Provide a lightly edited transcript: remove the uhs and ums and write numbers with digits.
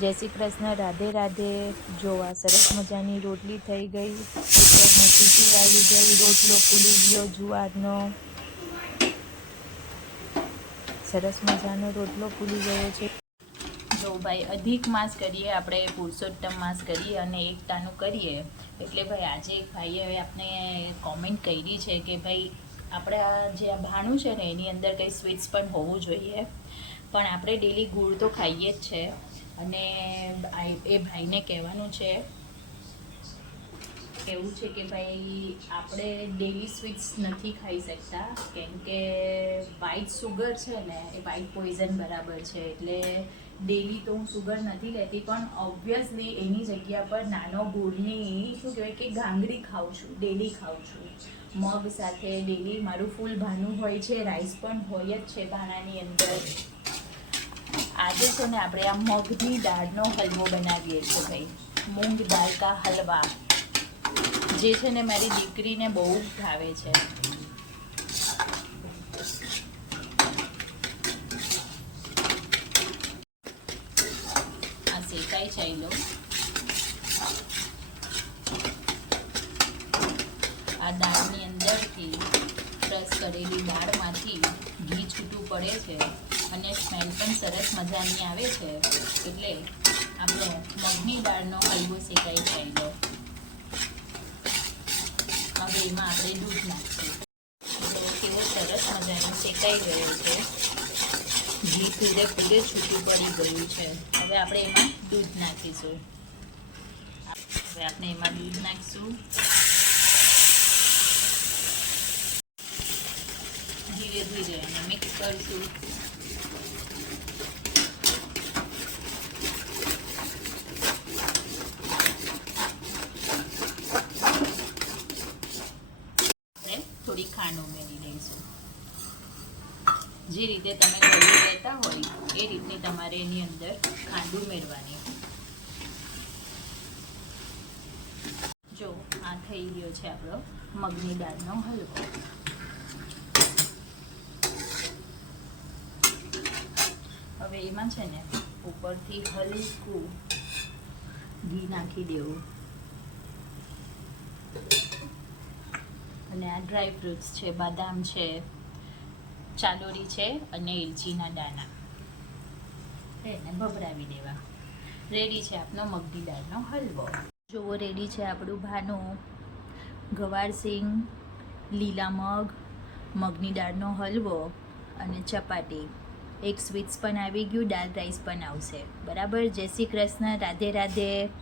જય શ્રી કૃષ્ણ, રાધે રાધે. જો આ સરસ મજાની રોટલી થઈ ગઈ, કુકરમાં સીટી વાગી ગઈ, રોટલો ફૂલી ગયો જુવારનો. સરસ મજાનો રોટલો ફૂલી ગયો છે. જો ભાઈ અધિક માસ કરીએ આપણે, પુરુષોત્તમ માસ કરીએ અને એકતાનું કરીએ. એટલે ભાઈ આજે એક ભાઈએ હવે આપણે કોમેન્ટ કરી છે કે ભાઈ આપણે આ જે આ ભાણું છે ને એની અંદર કંઈ સ્વીટ્સ પણ હોવું જોઈએ, પણ આપણે ડેલી ગુળ તો ખાઈએ જ છે. અને એ ભાઈને કહેવાનું છે એવું છે કે ભાઈ આપણે ડેલી સ્વીટ્સ નથી ખાઈ શકતા, કેમ કે વ્હાઇટ સુગર છે ને એ વ્હાઇટ પોઈઝન બરાબર છે. એટલે ડેલી તો હું સુગર નથી લેતી, પણ ઓબ્વિયસલી એની જગ્યા પર નાનો ગુળની શું કહેવાય કે ગાંગરી ખાઉં છું, ડેલી ખાઉં છું. મગ સાથે ડેલી મારું ફૂલ ભાણું હોય છે, રાઈસ પણ હોય જ છે ભાણાની અંદર. આજે છે ને આપણે આ મગની દાળનો હલવો બનાવીએ છીએ ભાઈ, મૂંગ દાળ કા હલવા, જે છે ને મારી દીકરીને બહુ ભાવે છે. આ શેકાઈ ચાલ્યો. આ દાળની અંદરથી ક્રશ કરેલી દાળમાંથી ઘી છૂટું પડે છે અને સ્મેલ પણ સરસ મજાની આવે છે. એટલે આપણો મગની દાળનો હલવો શેકાઈ ચાલ્યો. હવે એમાં આપણે દૂધ નાખીશું. તો કેવો સરસ મજાનો શેકાઈ ગયો છે, ઘી ધીરે ધીરે છૂટું પડી ગયું છે. હવે આપણે એમાં દૂધ નાખીશું. હવે આપણે એમાં દૂધ નાખીશું. ધીરે ધીરે એને મિક્સ કરીશું. થોડી ખાંડ ઉમેરી દઈશું. જે રીતે તમે ઘરે લેતા હોય એ રીતની તમારે એની અંદર ખાંડ ઉમેરવાની. જો આ થઈ ગયો છે આપણો મગની દાળનો હલવો. હવે એમાં છે ને ઉપરથી હલકું ઘી નાખી દેવું. અને આ ડ્રાય ફ્રૂટ્સ છે, બદામ છે, ચાલોરી છે અને એલચીના દાણા એને ભભરાવી દેવા. રેડી છે આપણો મગની દાળનો હલવો. જોવો રેડી છે આપણું ભાનું, ગવાર સિંગ, લીલા મગ, મગની દાળનો હલવો અને ચપાટી. એક સ્વીટ્સ પણ આવી ગયું, દાળ રાઈસ પણ આવશે. બરાબર. જય શ્રી કૃષ્ણ, રાધે રાધે.